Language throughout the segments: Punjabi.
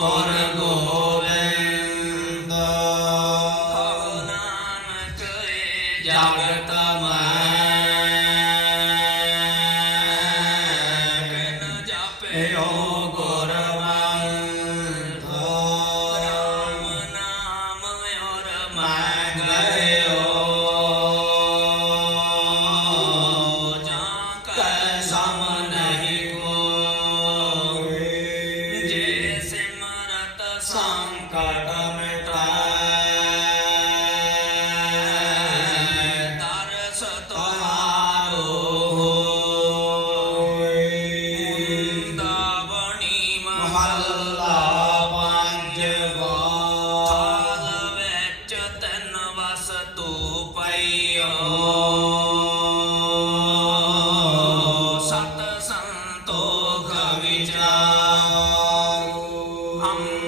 Lord, Lord. ਸੰਕਟ ਮਿਟਾਏ। ਤਰਸ ਤੁਮਾਰੋ ਹੋਏ ਦਾਵਣੀ ਮਹੱਲਾ ਪੰਜਵਾ। ਕਾਲ ਵਿੱਚ ਤਨ ਵਸ ਤੂ ਪਈਓ।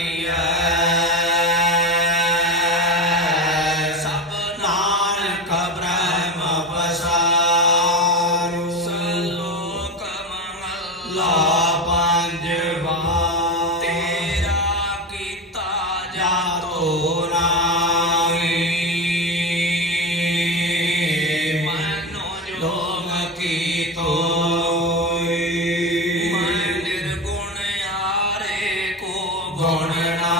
Yeah. गणना